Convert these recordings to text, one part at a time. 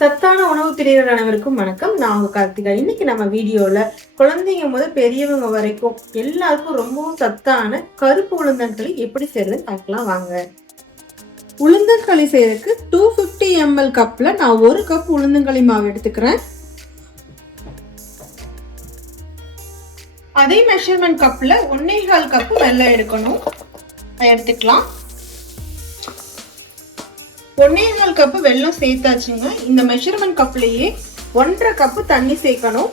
சத்தான உணவு பிரியர்கள் அனைவருக்கும் வணக்கம். நான் உங்க கார்த்திகா. இன்னைக்கு நம்ம வீடியோல குழந்தைங்க முதல் பெரியவங்க வரைக்கும் எல்லாருக்கும் ரொம்பவும் சத்தான கருப்பு உளுந்தங்களி எப்படி செய்யறதுன்னு பார்க்கலாம் வாங்க. உளுந்தங்களி செய்யறதுக்கு 250 ml கப்ல நான் 1 கப் உளுந்தங்களி மாவு எடுத்துக்கிறேன். அதே மெஷர்மெண்ட் கப்ல 1.25 கப் வெல்லம் எடுக்கணும். எடுத்துக்கலாம். 1.25 கப் வெல்லம் சேர்த்தாச்சுங்க. இந்த மெஷர்மெண்ட் கப்லயே 1.5 கப் தண்ணி சேர்க்கணும்.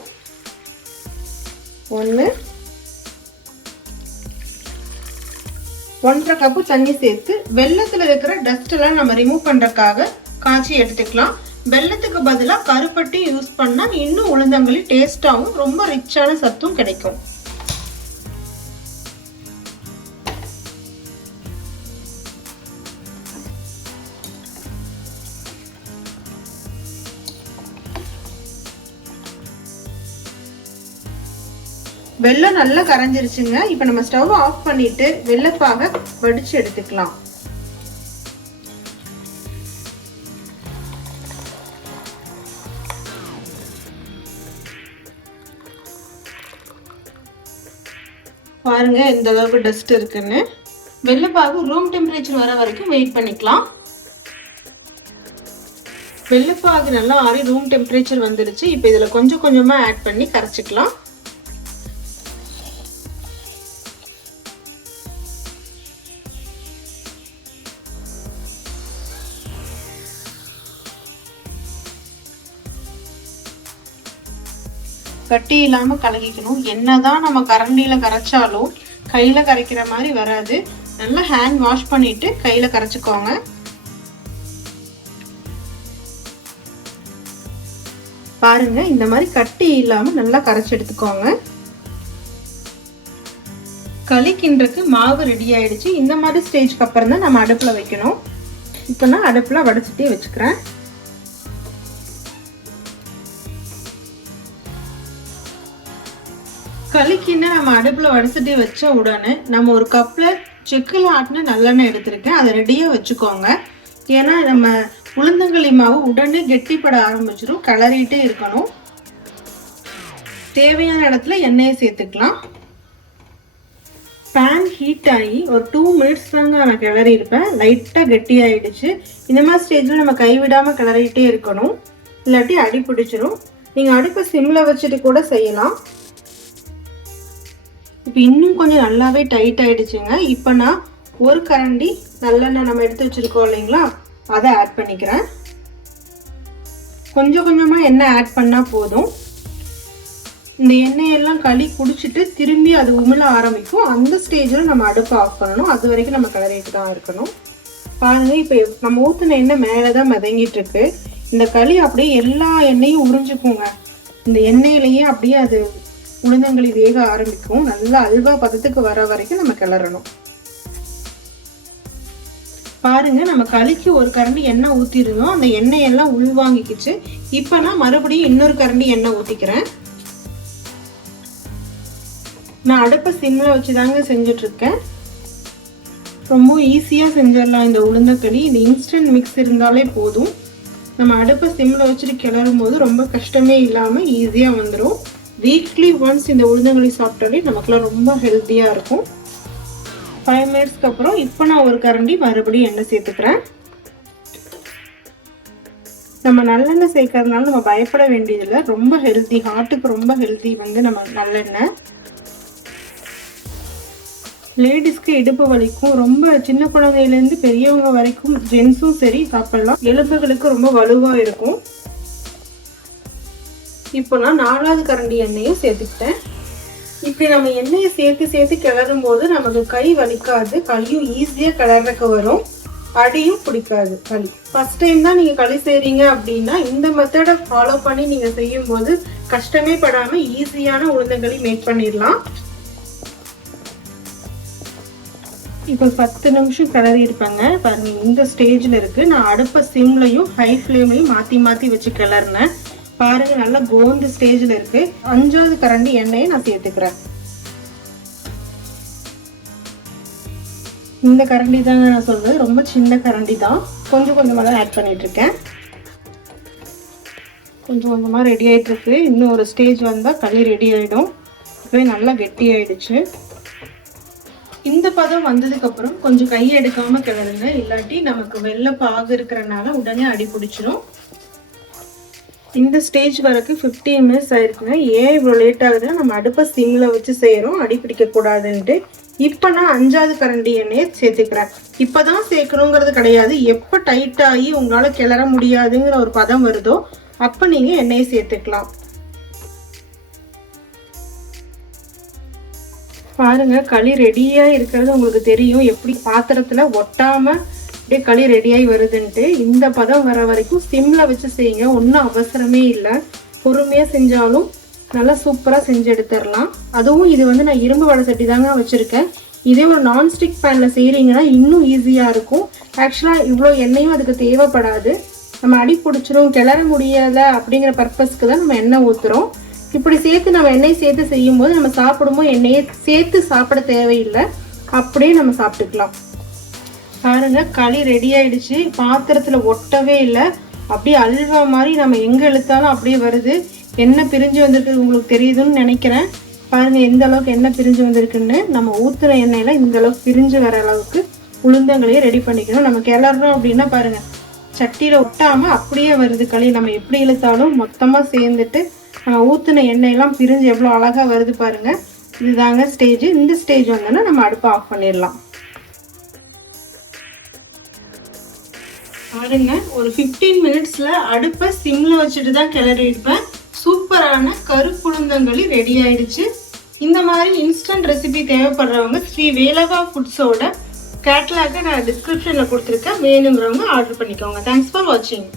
1.5 கப் தண்ணி சேர்த்து வெல்லத்துல இருக்கிற டஸ்ட் எல்லாம் நம்ம ரிமூவ் பண்றதுக்காக காய்ச்சி எடுத்துக்கலாம். வெல்லத்துக்கு பதிலாக கருப்பட்டி யூஸ் பண்ணா இன்னும் உளுந்தங்களி டேஸ்டாவும் ரொம்ப ரிச்சான சத்தும் கிடைக்கும். வெல்லம் நல்லா கரைஞ்சிருச்சுங்க. இப்ப நம்ம ஸ்டவ் ஆஃப் பண்ணிட்டு வெல்லப்பாக வடிச்சு எடுத்துக்கலாம். பாருங்க இந்த அளவுக்கு டஸ்ட் இருக்குன்னு. வெல்லப்பாகு ரூம் டெம்பரேச்சர் வர வரைக்கும் வெயிட் பண்ணிக்கலாம். வெல்லப்பாகு நல்லா ஆறி ரூம் டெம்பரேச்சர் வந்துருச்சு. இப்ப இதுல கொஞ்சம் கொஞ்சமா ஆட் பண்ணி கரைச்சிக்கலாம். கட்டி இல்லாம கலக்கிக்கணும். என்னதான் நம்ம கரண்டியில கரைச்சாலும் கையில கரைக்கிற மாதிரி வராது. நல்லா ஹேண்ட் வாஷ் பண்ணிட்டு கையில கரைச்சுக்கோங்க. பாருங்க இந்த மாதிரி கட்டி இல்லாம நல்லா கரைச்சு எடுத்துக்கோங்க. களி கிண்டறதுக்கு மாவு ரெடி ஆயிடுச்சு. இந்த மாதிரி ஸ்டேஜ்க்கு அப்புறம் தான் நம்ம அடுப்புல வைக்கணும். இப்போ நான் அடுப்புல வடிச்சிட்டே வச்சுக்கிறேன். களிக்கின்னு நம்ம அடுப்புல வடிச்சிட்டே வச்ச உடனே நம்ம ஒரு கப்ல செக்குல ஆட்டின நல்லெண்ணெய் எடுத்திருக்கேன். அதை ரெடியா வச்சுக்கோங்க. ஏன்னா நம்ம உளுந்தங்களி மாவு உடனே கெட்டிப்பட ஆரம்பிச்சிடும். கிளறிட்டே இருக்கணும். தேவையான இடத்துல எண்ணெயை சேர்த்துக்கலாம். பேன் ஹீட் ஆகி ஒரு 2 மினிட்ஸ் தாங்க நான் கிளறி இருப்பேன். லைட்டா கெட்டி ஆயிடுச்சு. இந்த மாதிரி ஸ்டேஜ்ல நம்ம கைவிடாம கிளறிட்டே இருக்கணும். இல்லாட்டி அடி பிடிச்சிடும். நீங்க அடுப்பை சிம்ல வச்சுட்டு கூட செய்யலாம். இப்போ இன்னும் கொஞ்சம் நல்லாவே டைட் ஆயிடுச்சுங்க. இப்போ நான் ஒரு கரண்டி நல்லெண்ணெய் நம்ம எடுத்து வச்சிருக்கோம் இல்லைங்களா, அதை ஆட் பண்ணிக்கிறேன். கொஞ்சம் கொஞ்சமா எண்ணெய் ஆட் பண்ணா போதும். இந்த எண்ணெயெல்லாம் களி குடிச்சிட்டு திரும்பி அது உமிழ ஆரம்பிக்கும். அந்த ஸ்டேஜில் நம்ம அடுப்பை ஆஃப் பண்ணணும். அது வரைக்கும் நம்ம கிளறிட்டு தான் இருக்கணும். பாருங்க இப்போ நம்ம ஊற்றின எண்ணெய் மேலே தான் மிதங்கிட்டு இருக்கு. இந்த களி அப்படியே எல்லா எண்ணெயும் உறிஞ்சுக்குங்க. இந்த எண்ணெயிலேயே அப்படியே அது உளுந்தங்களி வேக ஆரம்பிக்கும். நல்லா அல்வா பதத்துக்கு வர வரைக்கும் நம்ம கிளறணும். பாருங்க நம்ம களிக்கு ஒரு கரண்டி எண்ணெய் ஊத்திருந்தோம். அந்த எண்ணெய் எல்லாம் உள்வாங்கிக்கிச்சு. இப்ப நான் மறுபடியும் இன்னொரு கரண்டி எண்ணெய் ஊத்திக்கிறேன். நான் அடுப்பை சிம்ல வச்சுதாங்க செஞ்சுட்டு இருக்கேன். ரொம்ப ஈஸியா செஞ்சிடலாம் இந்த உளுந்தங்களி. இந்த இன்ஸ்டன்ட் மிக்ஸ் இருந்தாலே போதும். நம்ம அடுப்பை சிம்ல வச்சுட்டு கிளறும் போது ரொம்ப கஷ்டமே இல்லாம ஈஸியா வந்துடும். வீக்லி ஒன்ஸ் இந்த உளுந்தங்களி சாப்பிட்டாலே நமக்குலாம் ரொம்ப ஹெல்த்தியா இருக்கும். 5 மினிட்ஸ்க்கு அப்புறம் இப்போ நான் ஒரு கரண்டி மறுபடியும் எண்ணெய் சேர்த்துக்கிறேன். நம்ம நல்லெண்ணெய் சேர்க்கறதுனால நம்ம பயப்பட வேண்டியதில்லை. ரொம்ப ஹெல்த்தி, ஹார்ட்டுக்கு ரொம்ப ஹெல்த்தி வந்து நம்ம நல்லெண்ணெய். லேடிஸ்க்கு இடுப்பு வலிக்கும். ரொம்ப சின்ன குழந்தையிலேருந்து பெரியவங்க வரைக்கும் ஜென்ஸும் சரி சாப்பிடலாம். எலும்புகளுக்கு ரொம்ப வலுவா இருக்கும். இப்போ நான் 4வது கரண்டி எண்ணெயும் சேர்த்துக்கிட்டேன். இப்படி நம்ம எண்ணெயை சேர்த்து சேர்த்து கிளறும் போது நமக்கு கை வலிக்காது. களியும் ஈஸியா கிளறக்கு வரும். அடியும் பிடிக்காது களி. ஃபர்ஸ்ட் டைம் தான் நீங்க களி செய்றீங்க அப்படின்னா இந்த மெத்தடை ஃபாலோ பண்ணி நீங்க செய்யும் போது கஷ்டமே படாம ஈஸியான உளுந்தங்களி மேக் பண்ணிடலாம். இப்போ 10 நிமிஷம் கிளறி இருப்பாங்க. பாருங்க இந்த ஸ்டேஜ்ல இருக்கு. நான் அடுப்ப சிம்லையும் ஹை ஃப்ளேம்லையும் மாத்தி மாத்தி வச்சு கிளறினேன். பாருங்க நல்லா கோந்து ஸ்டேஜ்ல இருக்கு. 5வது கரண்டி எண்ணெயை நான் சேர்த்துக்கிறேன். இந்த கரண்டி தாங்க நான் சொல்றது. ரொம்ப சின்ன கரண்டி தான். கொஞ்சம் கொஞ்சமாக தான் ஆட் பண்ணிட்டு இருக்கேன். கொஞ்சம் கொஞ்சமாக ரெடி ஆகிட்டு இருக்கு. இன்னும் ஒரு ஸ்டேஜ் வந்தால் களி ரெடி ஆகிடும். இப்போவே நல்லா கெட்டி ஆயிடுச்சு. இந்த பதம் வந்ததுக்கப்புறம் கொஞ்சம் கை எடுக்காமல் கிளறுங்க, இல்லாட்டி நமக்கு வெள்ளை பாகு இருக்கிறனால உடனே அடி பிடிச்சிடும். இந்த ஸ்டேஜ் வரைக்கும் 15 மினிட்ஸ் ஆயிருக்குங்க. ஏன் இவ்வளோ லேட் ஆகுதுன்னா நம்ம அடுப்பை சிம்மில் வச்சு செய்கிறோம், அடி பிடிக்கக்கூடாதுன்ட்டு. இப்போ நான் 5வது கரண்டி எண்ணெயை சேர்த்துக்கிறேன். இப்போ தான் சேர்க்கணுங்கிறது கிடையாது. எப்போ டைட் ஆகி உங்களால் கிளற முடியாதுங்கிற ஒரு பதம் வருதோ அப்போ நீங்கள் எண்ணெயை சேர்த்துக்கலாம். பாருங்க, களி ரெடியாக இருக்கிறது உங்களுக்கு தெரியும். எப்படி பாத்திரத்தில் ஒட்டாமல் அப்படியே களி ரெடியாகி வருதுன்ட்டு. இந்த பதம் வர வரைக்கும் சிம்மில் வச்சு செய்யுங்க. ஒன்றும் அவசரமே இல்லை. பொறுமையாக செஞ்சாலும் நல்லா சூப்பராக செஞ்சு எடுத்துடலாம். அதுவும் இது வந்து நான் இரும்பு வடை சட்டி தாங்க வச்சுருக்கேன். இதே ஒரு நான்ஸ்டிக் பேனில் செய்கிறீங்கன்னா இன்னும் ஈஸியாக இருக்கும். ஆக்சுவலாக இவ்வளோ எண்ணெயும் அதுக்கு தேவைப்படாது. நம்ம அடி பிடிச்சிரும், கிளற முடியலை அப்படிங்கிற பர்பஸ்க்கு தான் நம்ம எண்ணெய் ஊற்றுறோம். இப்படி சேர்த்து நம்ம எண்ணெய் சேர்த்து செய்யும்போது நம்ம சாப்பிடும்போது எண்ணெயை சேர்த்து சாப்பிட தேவையில்லை, அப்படியே நம்ம சாப்பிட்டுக்கலாம். பாருங்க, களி ரெடி ஆயிடுச்சு. பாத்திரத்தில் ஒட்டவே இல்லை. அப்படியே அல்வா மாதிரி நம்ம எங்கே இழுத்தாலும் அப்படியே வருது. எண்ணெய் பிரிஞ்சு வந்திருக்கு, உங்களுக்கு தெரியுதுன்னு நினைக்கிறேன். பாருங்க எந்த அளவுக்கு எண்ணெய் பிரிஞ்சு வந்திருக்குன்னு. நம்ம ஊற்றுன எண்ணெயில இந்த அளவுக்கு பிரிஞ்சு வர அளவுக்கு உளுந்தங்களையே ரெடி பண்ணிக்கணும். நம்ம கிளறோம் அப்படின்னா பாருங்க, சட்டியில் ஒட்டாமல் அப்படியே வருது களி. நம்ம எப்படி இழுத்தாலும் மொத்தமாக சேர்ந்துட்டு நம்ம ஊற்றின எண்ணெயெல்லாம் பிரிஞ்சு எவ்வளோ அழகாக வருது பாருங்க. இதுதாங்க ஸ்டேஜ். இந்த ஸ்டேஜ் வந்தோன்னா நம்ம அடுப்பை ஆஃப் பண்ணிடலாம். பாருங்க, ஒரு 15 மினிட்ஸில் அடுப்பை சிம்மில் வச்சுட்டு தான் கிளறி எடுப்பேன். சூப்பரான கருப்புளுந்தங்களி ரெடி ஆயிடுச்சு. இந்த மாதிரி இன்ஸ்டன்ட் ரெசிபி தேவைப்படுறவங்க ஸ்ரீ வேலவா ஃபுட்ஸோட கேட்லாகை நான் டிஸ்கிரிப்ஷனில் கொடுத்துருக்கேன். வேணுங்கிறவங்க ஆர்டர் பண்ணிக்கோங்க. தேங்க்ஸ் ஃபார் வாட்சிங்.